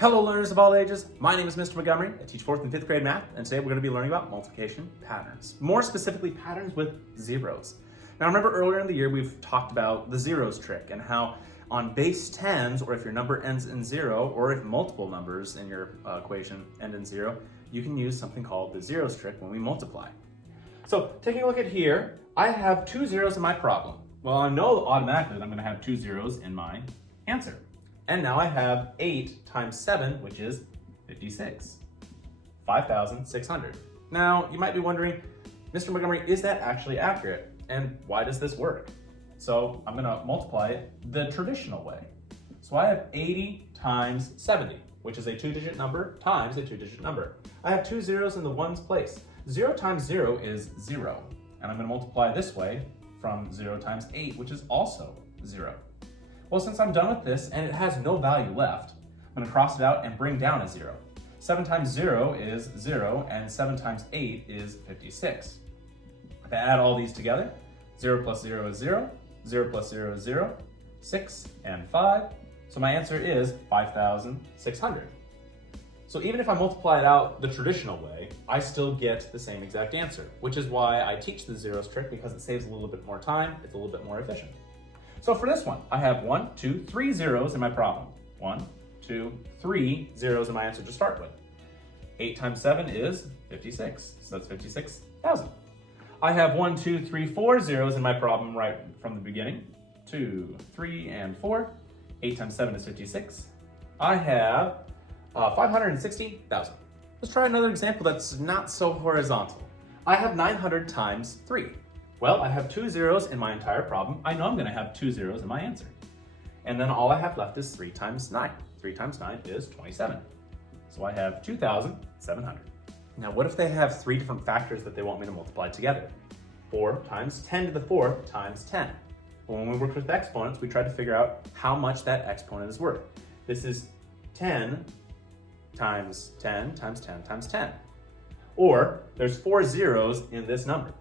Hello learners of all ages, my name is Mr. Montgomery. I teach 4th and 5th grade math, and today we're going to be learning about multiplication patterns. More specifically, patterns with zeros. Now remember earlier in the year we've talked about the zeros trick and how on base 10s, or if your number ends in 0, or if multiple numbers in your equation end in 0, you can use something called the zeros trick when we multiply. So taking a look at here, I have 2 zeros in my problem. Well, I know automatically that I'm going to have 2 zeros in my answer. And now I have 8 times 7, which is 56. 5,600. Now, you might be wondering, Mr. Montgomery, is that actually accurate? And why does this work? So I'm gonna multiply it the traditional way. So I have 80 times 70, which is a 2-digit number times a 2-digit number. I have 2 zeros in the ones place. 0 times 0 is 0. And I'm gonna multiply this way from 0 times 8, which is also 0. Well, since I'm done with this and it has no value left, I'm gonna cross it out and bring down a 0. 7 times 0 is 0, and 7 times 8 is 56. If I add all these together, 0 plus 0 is 0, 0 plus 0 is 0, 6 and 5. So my answer is 5,600. So even if I multiply it out the traditional way, I still get the same exact answer, which is why I teach the zeros trick, because it saves a little bit more time, it's a little bit more efficient. So for this one, I have 1, 2, 3 zeros in my problem. 1, 2, 3 zeros in my answer to start with. 8 times 7 is 56, so that's 56,000. I have 1, 2, 3, 4 zeros in my problem right from the beginning. 2, 3, and 4. 8 times 7 is 56. I have 560,000. Let's try another example that's not so horizontal. I have 900 times 3. Well, I have 2 zeros in my entire problem. I know I'm gonna have 2 zeros in my answer. And then all I have left is 3 times 9. 3 times 9 is 27. So I have 2,700. Now, what if they have 3 different factors that they want me to multiply together? 4 times 10 to the 4th times 10. Well, when we work with exponents, we try to figure out how much that exponent is worth. This is 10 times 10 times 10 times 10. Or there's 4 zeros in this number.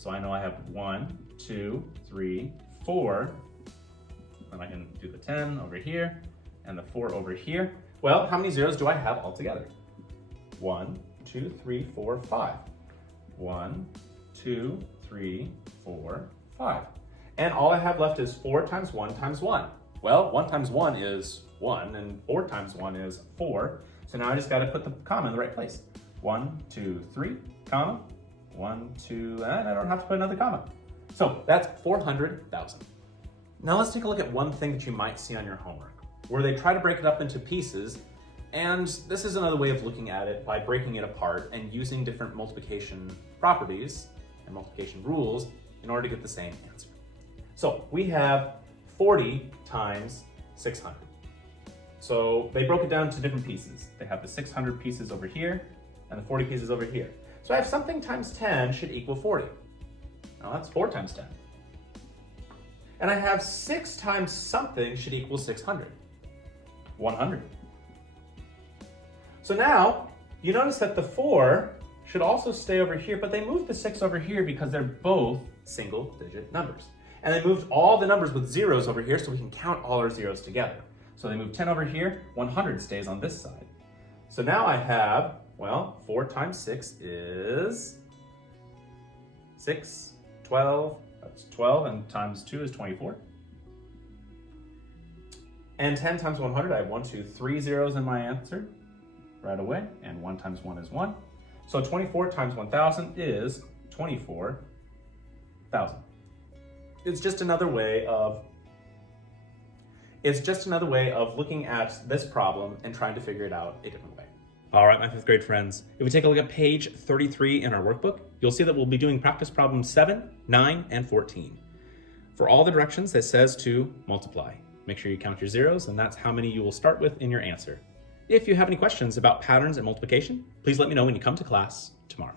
So I know I have 1, 2, 3, 4. And I can do the 10 over here and the 4 over here. Well, how many zeros do I have altogether? 1, 2, 3, 4, 5. 1, 2, 3, 4, 5. And all I have left is 4 times 1 times 1. Well, 1 times 1 is 1, and 4 times 1 is 4. So now I just got to put the comma in the right place. 1, 2, 3, comma. 1, 2, and I don't have to put another comma. So that's 400,000. Now let's take a look at one thing that you might see on your homework, where they try to break it up into pieces. And this is another way of looking at it by breaking it apart and using different multiplication properties and multiplication rules in order to get the same answer. So we have 40 times 600. So they broke it down into different pieces. They have the 600 pieces over here and the 40 pieces over here. So I have something times 10 should equal 40. Now that's 4 times 10. And I have 6 times something should equal 600. 100. So now, you notice that the 4 should also stay over here, but they moved the 6 over here because they're both single-digit numbers. And they moved all the numbers with zeros over here so we can count all our zeros together. So they moved 10 over here, 100 stays on this side. So now I have, well, 4 times 6 is 6, 12, that's 12, and times 2 is 24. And 10 times 100, I have 1, 2, 3 zeros in my answer right away, and 1 times 1 is 1. So 24 times 1,000 is 24,000. It's just another way of looking at this problem and trying to figure it out a different way. All right, my 5th grade friends, if we take a look at page 33 in our workbook, you'll see that we'll be doing practice problems 7, 9, and 14. For all the directions, it says to multiply. Make sure you count your zeros, and that's how many you will start with in your answer. If you have any questions about patterns and multiplication, please let me know when you come to class tomorrow.